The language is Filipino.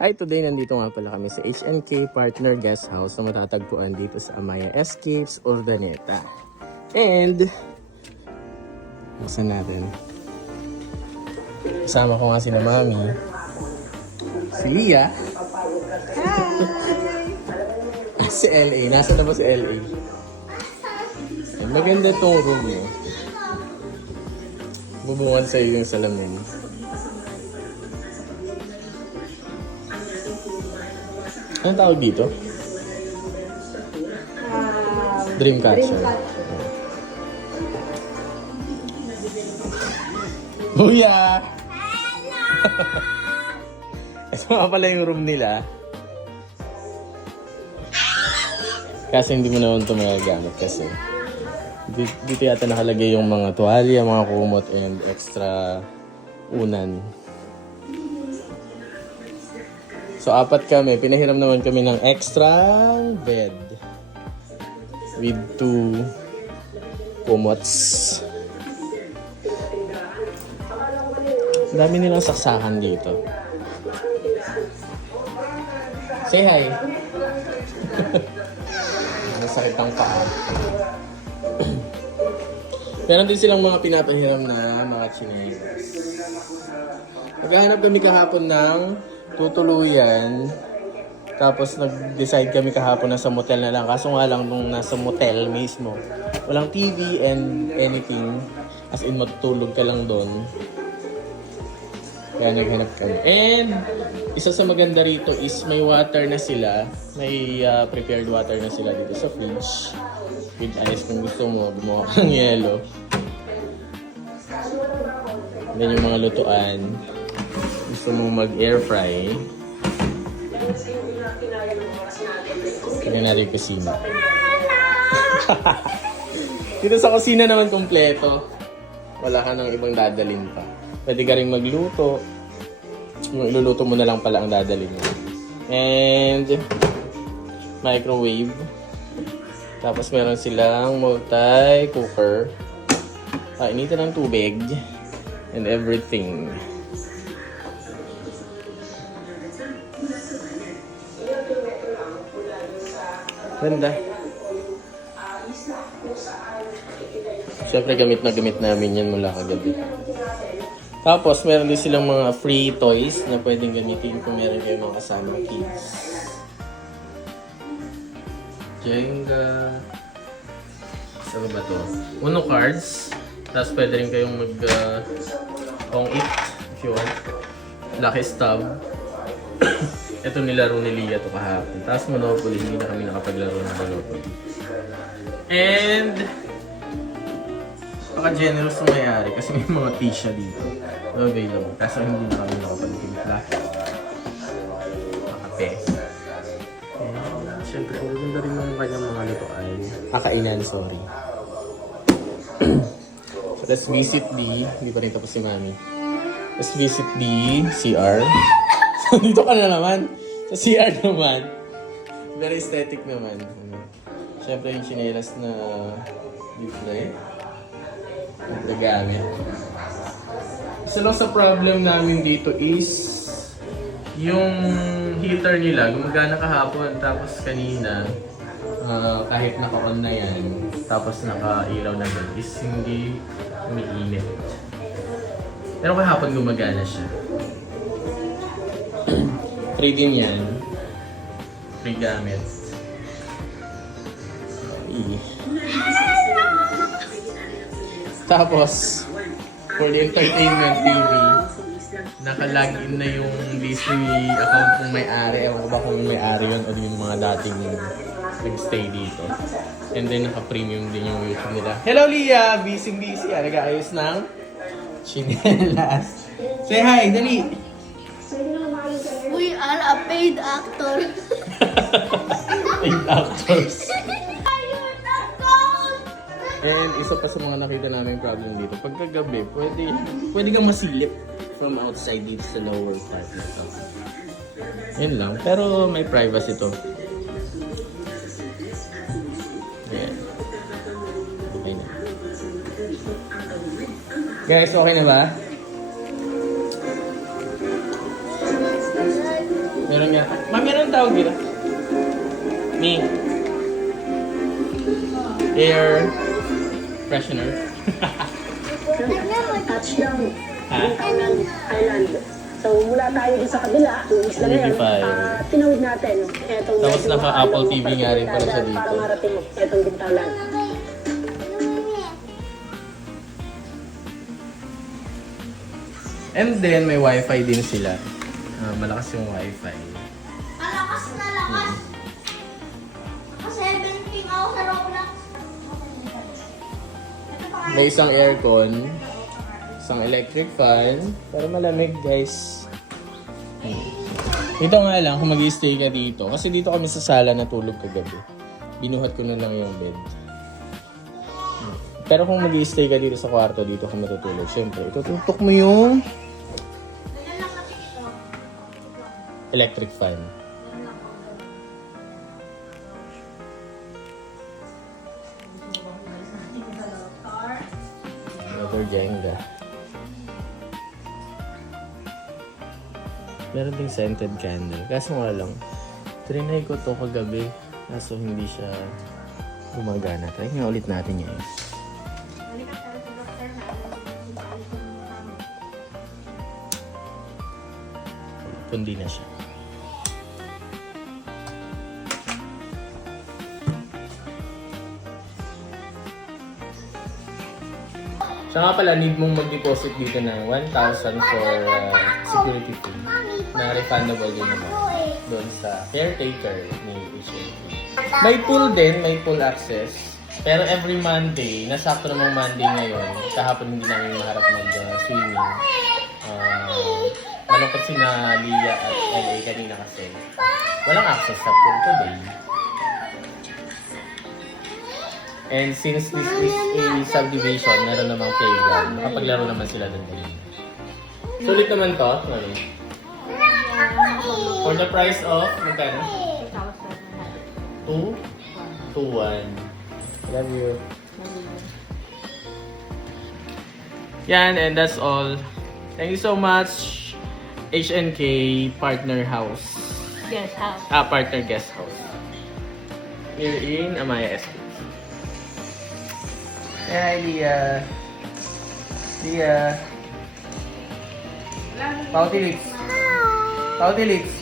Hi, today nandito nga pala kami sa HNK Partner Guest House na matatagpuan dito sa Amaya Escapes, Urdaneta. And, buksan natin. Kasama ko nga si na Mami. Si Lia. Hi! Si LA. Nasa na ba si LA? Maganda tong room eh. Bubungan sa'yo yung salamin. Anong tawag dito? Dreamcatcher. Buya! Ito nga pala yung room nila. Kasi hindi mo naman ito magagamit kasi dito yata nakalagay yung mga tuwalya, mga kumot, and extra unan. So, apat kami. Pinahiram naman kami ng extra bed with 2 kumots. Ang dami nilang saksakan dito. Say hi! Masakit ang paa. Meron din silang mga pinapahiram na mga chinelas. Maghahanap kami kahapon ng tutuluyan. Tapos nag-decide kami kahapon na sa motel na lang. Kaso nga lang nung nasa motel mismo, walang TV and anything. As in matutulog ka lang doon. Kaya naghanap kami. And isa sa maganda rito is may water na sila. May prepared water na sila dito sa fridge. With ice kung gusto mo, gumawa ka ng yelo. Then yung mga lutuan. Gusto mo mag-air fry. Tingnan natin yung kusina. Dito sa kusina naman kompleto. Wala ka nang ibang dadalhin pa. Pwede ka rin magluto. Yung iluluto mo na lang pala ang dadalhin mo. And microwave. Tapos meron silang multi-cooker. Initan ng tubig. And everything. Ganda. Siyempre gamit na gamit namin yan mula kagabi. Tapos meron din silang mga free toys na pwedeng gamitin kung meron kayong mga kasamang kids. Jenga. Saan ba to? Uno cards. Tapos pwede rin kayong pong it if you want. Lucky Stub. Ito nilaro ni Lia to kahapon. Tapos Monopoly, hindi na kami nakapaglaro ng Monopoly. And paka-generous na mayari kasi may mga tisha dito. Available. Kaso hindi na kami nakapagtimpla. Makape. And syempre, ang ganda rin ng kanyang mga lutoan. Kakainan, sorry. So let's visit the... Hindi pa rin tapos si Mami. Let's visit the CR. So dito ka na naman. Sa CR naman. Very aesthetic naman. Siyempre yung chinelas na display. Nagamit. Isa lang sa problem namin dito is yung heater nila gumagana kahapon tapos kanina kahit naka-on na yan tapos naka-ilaw na yan is hindi umiinit. Pero kahapon gumagana siya. Free din yan. Free gamit. Tapos, for the entertainment TV, naka-login na yung Disney account ng may-ari. Ewan ko ba kung may-ari yun o yung mga dating nag-stay dito. And then, naka-premium din yung YouTube nila. Hello, Lia! Busy-busy. Nag-aayos ng chinelas. Say hi, dali! We are a paid actor. Paid actors. And isa pa sa mga nakita namin problem dito, pagkagabi, pwede kang masilip from outside dito sa lower part na ito. Yun lang. Pero may privacy to. Ayan. Okay na. Guys, okay na ba? Meron nga. Mami, anong tawag dito? Me. Air freshener. Touchdown. Ha? Island. So, mula tayo dun sa kabila, yung isla na yun, Beautify. tinawid natin. Etong Tapos medyo naka-Apple maalong TV nga rin pala siya dito. Para marating mo, etong Gintalan. And then, may wifi din sila. Malakas yung wifi. Malakas na lakas. Kasi 17 ako sa Roblox. May isang aircon, isang electric fan, para malamig guys. Dito nga lang kung mag-stay ka dito. Kasi dito kami sa sala natulog kagabi. Binuhat ko na lang yung bed. Pero kung mag-stay ka dito sa kwarto, dito ka matutulog. Siyempre, itututok mo yung electric fan. Another Jenga. Meron ding scented candle. Kaso nga lang, trinay ko to kagabi. Kaso hindi siya gumagana. Try nga ulit natin yan. Kundi na siya. Siya nga pala, need mong mag-deposit dito ng 1,000 for security fee na refundable din naman doon sa caretaker ni HNP. May pool din, may pool access. Pero every Monday, nasakto namang Monday ngayon, kahapon hindi namin maharap mag-swimming. Malungkot si na Lia at LA kanina kasi walang access sa pool today. And since this is a subdivision, meron namang playground. Makapaglaro naman sila doon kanina. Sulit naman to, mami. For the price of, magkano? 2? 2-1. Love you. Yan, and that's all. Thank you so much, HNK Partner House. Yes, how? Partner Guest House. Here in Amaya Estate. Hi, Lia. Lia. Pauti lips. Pauti lips.